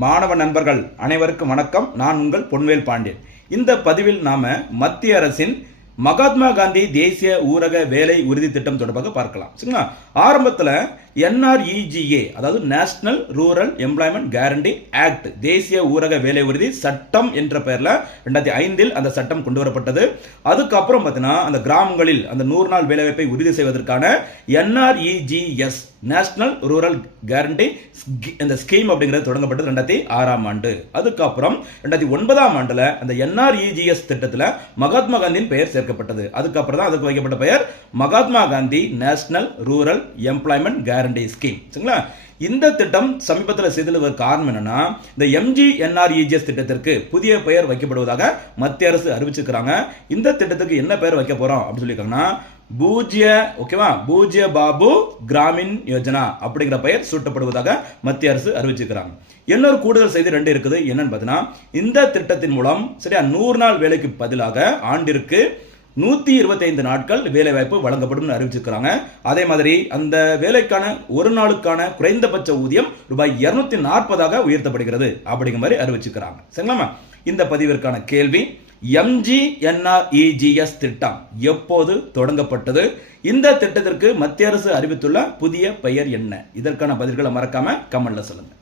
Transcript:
மாணவ நண்பர்கள் அனைவருக்கும் வணக்கம். நான் உங்கள் பொன்வேல் பாண்டியன். இந்த பதிவில் நாம மத்திய அரசின் மகாத்மா காந்தி தேசிய ஊரக வேலை உறுதி திட்டம் தொடர்பாக பார்க்கலாம். சரிங்களா? ஆரம்பத்தில் NREGA அதாவது national rural employment guarantee act, தேசிய ஊரக வேலை உறுதி சட்டம் என்ற பெயர்ல 2005 அந்த சட்டம் கொண்டு வரப்பட்டது. அதுக்கப்புறம் பார்த்தீங்கன்னா அந்த கிராமங்களில் அந்த 100 நாள் வேலைவாய்ப்பை உறுதி செய்வதற்கான NREGS நேஷனல் ரூரல் கேரண்டி இந்த ஸ்கீம் அப்படிங்கிறது தொடங்கப்பட்டது 2006ஆம் ஆண்டு. அதுக்கப்புறம் 2009ஆம் ஆண்டுல அந்த NREGS திட்டத்தில் மகாத்மா காந்தியின் பெயர் சேர்க்கப்பட்டது. அதுக்கப்புறம் தான் அதுக்கு வைக்கப்பட்ட பெயர் Mahatma Gandhi national rural employment guarantee scheme. சரிங்களா? இந்த திட்டம் சமீபத்தில் செய்ததற்கு காரணம் என்னன்னா, இந்த MGNREGS திட்டத்திற்கு புதிய பெயர் வைக்கப்படுவதாக மத்திய அரசு அறிவிச்சிருக்காங்க. இந்த திட்டத்துக்கு என்ன பெயர் வைக்க போறோம் அப்படின்னு சொல்லியிருக்காங்கன்னா, பூஜ்ய பாபு கிராமின் யோஜனா அப்படிங்கிற பெயர் சூட்டப்படுவதாக மத்திய அரசு அறிவிச்சிருக்கிறாங்க. இன்னொரு கூடுதல் செய்தி 2 இருக்குது. என்னன்னு பார்த்தீங்கன்னா, இந்த திட்டத்தின் மூலம் சரியா 100 நாள் வேலைக்கு பதிலாக ஆண்டிற்கு 125 நாட்கள் வேலை வாய்ப்பு வழங்கப்படும் அறிவிச்சிருக்கிறாங்க. அதே மாதிரி அந்த வேலைக்கான ஒரு நாளுக்கான குறைந்தபட்ச ஊதியம் ரூபாய் 240 உயர்த்தப்படுகிறது அப்படிங்கிற மாதிரி அறிவிச்சிருக்கிறாங்க. சரிங்களா? இந்த பதிவிற்கான கேள்வி, MGNREGS திட்டம் எப்போது தொடங்கப்பட்டது? இந்த திட்டத்திற்கு மத்திய அரசு அறிவித்துள்ள புதிய பெயர் என்ன? இதற்கான பதில்களை மறக்காம கமெண்ட்ல சொல்லுங்க.